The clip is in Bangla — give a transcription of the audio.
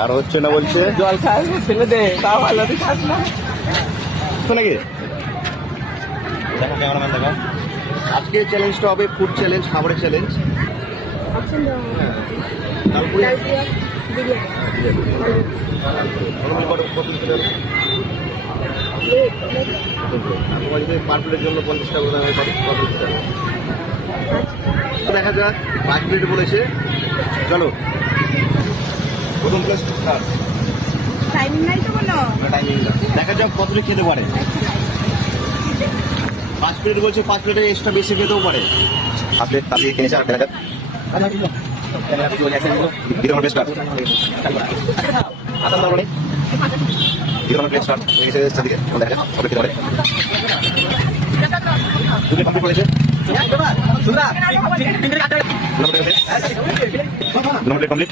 আর হচ্ছে না বলছে জল খাস ফেলে দে তাও ভালো তুই খাস না নাকি দেখো ক্যামেরাম্যান দেখো আজকে চ্যালেঞ্জটা হবে ফুড চ্যালেঞ্জ খাবারের চ্যালেঞ্জ তারপরে পার প্লেটের জন্য 50 টাকা দেখা যাক 5 প্লেট বলেছে চলো প্রথম প্লেস টাইমিং নাই তো কোনো দেখা যাক কতটা খেতে পারে 5 প্লেট বলছে 5 প্লেটে এক্সট্রা বেশি খেতেও পারে আপনি তাড়াতাড়ি কিনেছে আর দেখা যাক কমপ্লিট